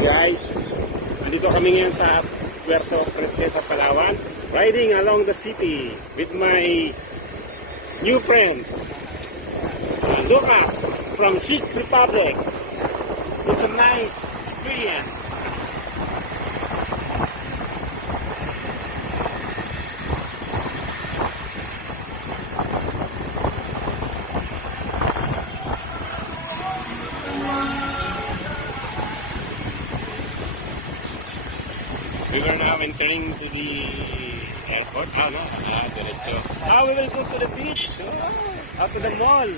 guys, nandito kami ngayon sa Puerto Princesa, Palawan, riding along the city with my new friend Lucas from Czech Republic. It's a nice experience. We will now maintain to the airport. No? Diretso. We will go to the beach. Out to the mall.